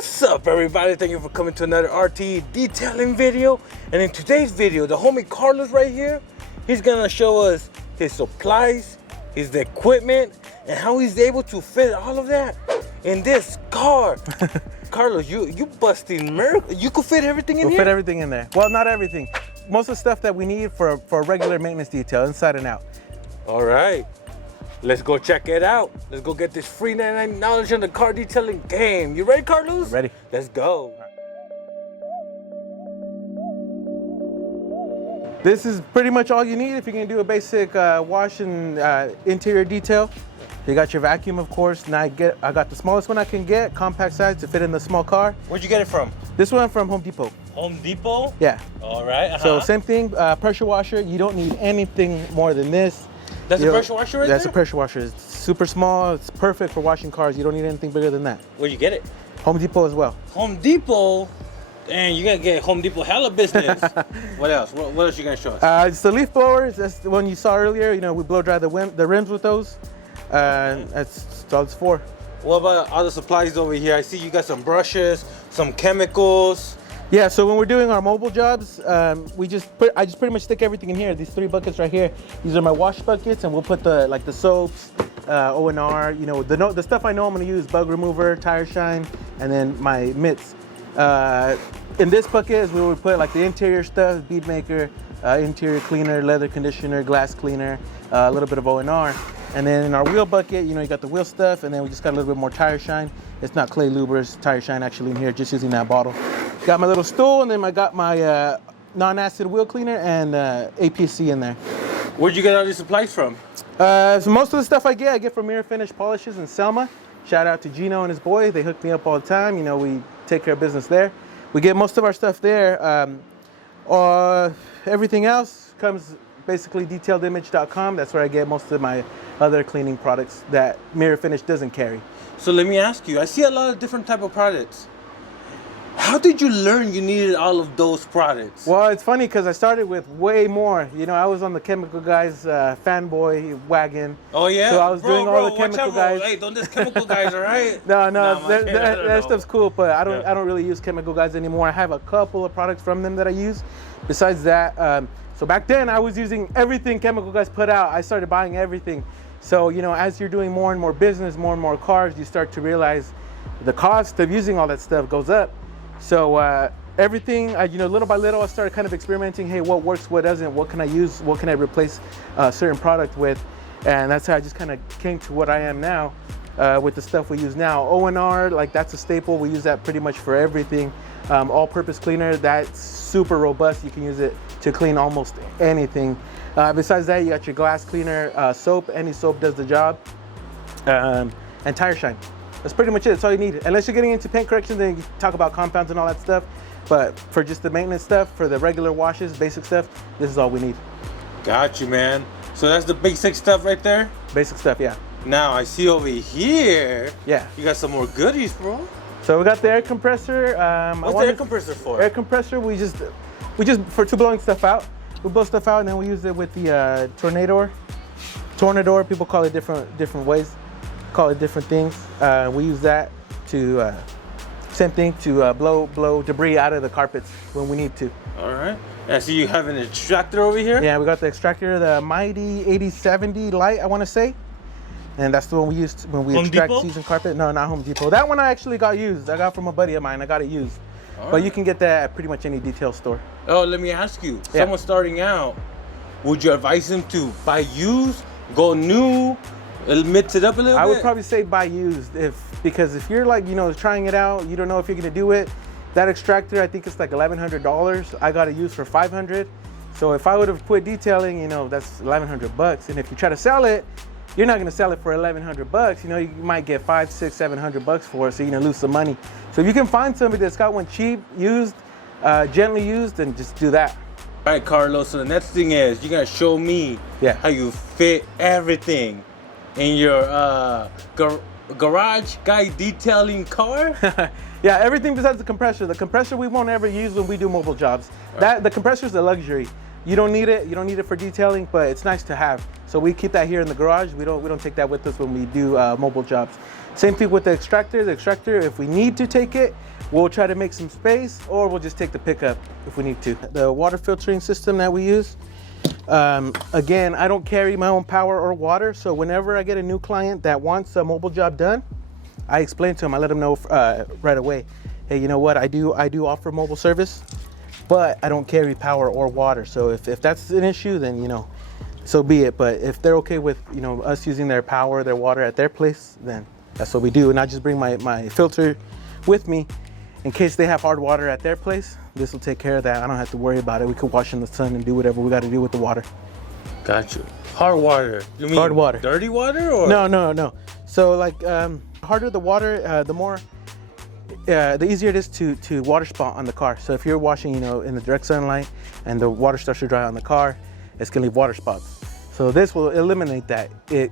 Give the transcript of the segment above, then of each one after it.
What's up, everybody? Thank you for coming to another RTE detailing video. And in today's video, the homie Carlos right here, he's gonna show us his supplies, his equipment, and how he's able to fit all of that in this car. Carlos, you busting miracle. You could fit everything in here? We'll fit everything in there. Well, not everything. Most of the stuff that we need for a regular maintenance detail, inside and out. All right. Let's go check it out. Let's go get this free 99 knowledge on the car detailing game. You ready, Carlos? I'm ready. Let's go. This is pretty much all you need if you're gonna do a basic wash and interior detail. You got your vacuum, of course. Now I got the smallest one I can get, compact size to fit in the small car. Where'd you get it from? This one from Home Depot. Home Depot? Yeah. All right. So same thing, pressure washer. You don't need anything more than this. That's a pressure washer right there? That's a pressure washer. It's super small. It's perfect for washing cars. You don't need anything bigger than that. Where'd you get it? Home Depot as well. Home Depot? And you gotta get Home Depot hella business. What else? What else you gonna show us? It's the leaf blowers. That's the one you saw earlier. You know, we blow dry the rims with those. That's all it's for. What about all the supplies over here? I see you got some brushes, some chemicals. Yeah, so when we're doing our mobile jobs, I just pretty much stick everything in here. These 3 buckets right here. These are my wash buckets, and we'll put the soaps, O&R. You know, the stuff I know I'm gonna use: bug remover, tire shine, and then my mitts. In this bucket is where we put like the interior stuff: bead maker, interior cleaner, leather conditioner, glass cleaner, a little bit of O&R. And then in our wheel bucket, you know, you got the wheel stuff, and then we just got a little bit more tire shine. It's not clay lubers, tire shine actually in here, just using that bottle. Got my little stool, and then I got my non-acid wheel cleaner and APC in there. Where'd you get all these supplies from? So most of the stuff I get from Mirror Finish Polishes in Selma. Shout out to Gino and his boy. They hook me up all the time. You know, we take care of business there. We get most of our stuff there. Everything else comes basically detailedimage.com. That's where I get most of my other cleaning products that Mirror Finish doesn't carry. So let me ask you, I see a lot of different type of products. How did you learn you needed all of those products? Well, it's funny because I started with way more. You know, I was on the chemical guys fanboy wagon. Oh yeah? So I was doing all the chemical guys. Hey, don't diss chemical guys, all right? No, Nah, that stuff's cool, but I don't really use chemical guys anymore. I have a couple of products from them that I use. Besides that, so back then I was using everything chemical guys put out. I started buying everything. So, you know, as you're doing more and more business, more and more cars, you start to realize the cost of using all that stuff goes up. So everything, you know, little by little, I started kind of experimenting. Hey, what works, what doesn't? What can I use? What can I replace a certain product with? And that's how I just kind of came to what I am now with the stuff we use now. O&R, like that's a staple. We use that pretty much for everything. All-purpose cleaner, that's super robust. You can use it to clean almost anything. Besides that, you got your glass cleaner, soap. Any soap does the job. And tire shine. That's pretty much it. That's all you need. Unless you're getting into paint correction, then you talk about compounds and all that stuff. But for just the maintenance stuff, for the regular washes, basic stuff, this is all we need. Got you, man. So that's the basic stuff right there? Basic stuff, yeah. Now I see over here, yeah, you got some more goodies, bro. So we got the air compressor. What's the air compressor for? Air compressor, we just for blowing stuff out. We blow stuff out and then we use it with the tornador. Tornador, people call it different ways. Call it different things. We use that to same thing to blow debris out of the carpets when we need to. All right. And I see you have an extractor over here. Yeah, we got the extractor, the Mighty 8070 light, I want to say, and that's the one we used when we extract seasoned carpet. No, not Home Depot. That one I actually got used. I got from a buddy of mine. I got it used. All but you can get that at pretty much any detail store. Oh, let me ask you. Yeah. Someone starting out, would you advise them to buy used, go new? Mix it up a little bit? I would probably say buy used because if you're like, you know, trying it out, you don't know if you're gonna do it. That extractor, I think it's like $1,100. I got it used for $500. So if I would have quit detailing, you know, that's $1,100. And if you try to sell it, you're not gonna sell it for $1,100. You know, you might get $500, $600, $700 for it, so you're gonna lose some money. So if you can find somebody that's got one cheap, used, gently used, then just do that. All right, Carlos, so the next thing is you're gonna show me how you fit everything in your garage guy detailing car? Yeah, everything besides the compressor. The compressor we won't ever use when we do mobile jobs. The compressor is a luxury. You don't need it. You don't need it for detailing, but it's nice to have. So we keep that here in the garage. We don't take that with us when we do mobile jobs. Same thing with the extractor. The extractor, if we need to take it, we'll try to make some space, or we'll just take the pickup if we need to. The water filtering system that we use, again, I don't carry my own power or water, so whenever I get a new client that wants a mobile job done, I explain to them, I let them know right away, hey, you know what, I do offer mobile service, but I don't carry power or water. So if that's an issue, then, you know, so be it. But if they're okay with, you know, us using their power, their water at their place, then that's what we do. And I just bring my filter with me in case they have hard water at their place. This will take care of that. I don't have to worry about it. We could wash in the sun and do whatever we got to do with the water. Gotcha. Hard water. You mean hard water? Dirty water or? No. So like harder the water, the more, the easier it is to water spot on the car. So if you're washing, you know, in the direct sunlight and the water starts to dry on the car, it's gonna leave water spots. So this will eliminate that. It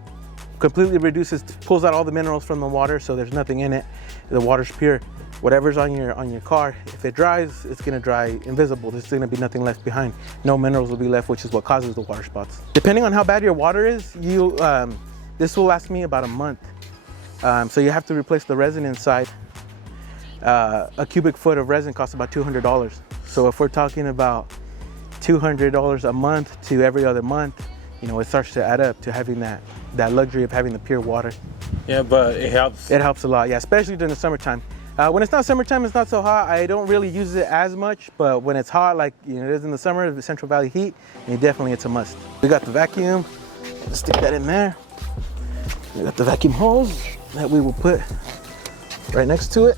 completely reduces, pulls out all the minerals from the water, so there's nothing in it. The water's pure. Whatever's on your car, if it dries, it's gonna dry invisible. There's gonna be nothing left behind. No minerals will be left, which is what causes the water spots. Depending on how bad your water is, this will last me about a month. So you have to replace the resin inside. A cubic foot of resin costs about $200. So if we're talking about $200 a month to every other month, you know, it starts to add up to having that luxury of having the pure water. Yeah, but it helps. It helps a lot, yeah, especially during the summertime. When it's not summertime, it's not so hot. I don't really use it as much, but when it's hot, like, you know, it is in the summer, the Central Valley heat, definitely it's a must. We got the vacuum. Let's stick that in there. We got the vacuum hose that we will put right next to it.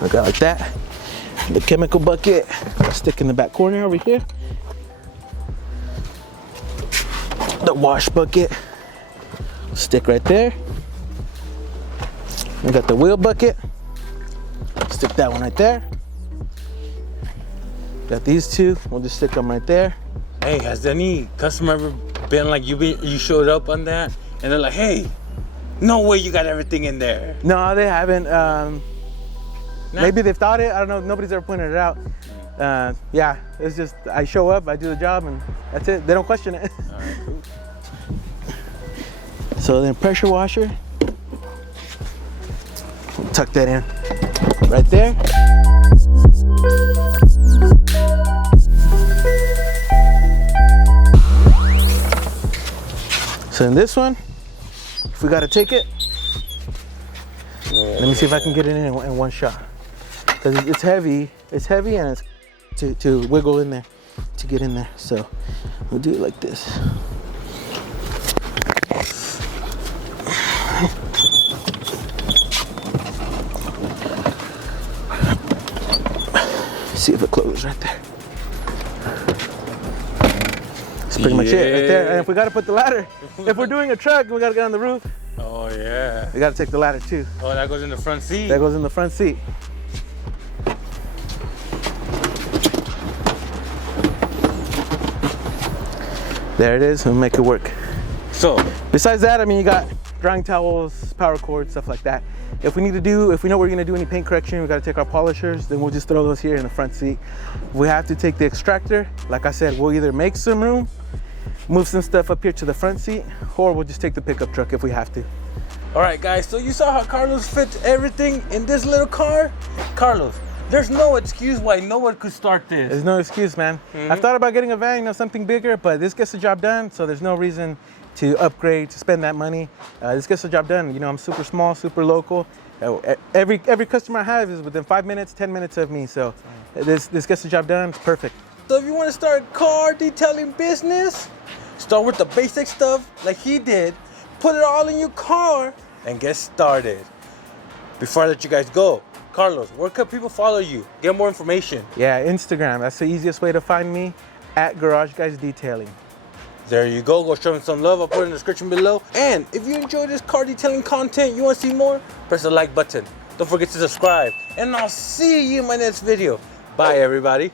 I got like that. The chemical bucket, stick in the back corner over here. The wash bucket, stick right there. We got the wheel bucket, stick that one right there. Got these two, we'll just stick them right there. Hey, has any customer ever been like, you showed up on that and they're like, hey, no way you got everything in there? No, they haven't. Maybe they've thought it, I don't know, nobody's ever pointed it out. Yeah, it's just, I show up, I do the job, and that's it. They don't question it. All right, cool. So then pressure washer, tuck that in right there. So in this one, if we gotta take it, let me see if I can get it in one shot. Because it's heavy and it's to wiggle in there, to get in there. So we'll do it like this. See if it closes right there. That's pretty much it right there. And if we gotta put the ladder, if we're doing a truck and we gotta get on the roof, oh yeah, we gotta take the ladder too. Oh, that goes in the front seat. That goes in the front seat. There it is, we'll make it work. So, besides that, I mean, you got drying towels, power cords, stuff like that. If we know we're gonna do any paint correction, we gotta take our polishers, then we'll just throw those here in the front seat. If we have to take the extractor, like I said, we'll either make some room, move some stuff up here to the front seat, or we'll just take the pickup truck if we have to. all right guys, so you saw how Carlos fits everything in this little car. Carlos, there's no excuse why no one could start this. There's no excuse, man. I've thought about getting a van, you know, something bigger, but this gets the job done, so there's no reason to upgrade, to spend that money. This gets the job done. You know, I'm super small, super local. Every customer I have is within 5 minutes, 10 minutes of me, so this gets the job done. It's perfect. So if you want to start a car detailing business, start with the basic stuff like he did, put it all in your car, and get started. Before I let you guys go, Carlos, where can people follow you, get more information? Yeah, Instagram. That's the easiest way to find me, at Garage Guys Detailing. There you go. Go show him some love. I'll put it in the description below. And if you enjoy this car detailing content, you want to see more, press the like button. Don't forget to subscribe. And I'll see you in my next video. Bye, everybody.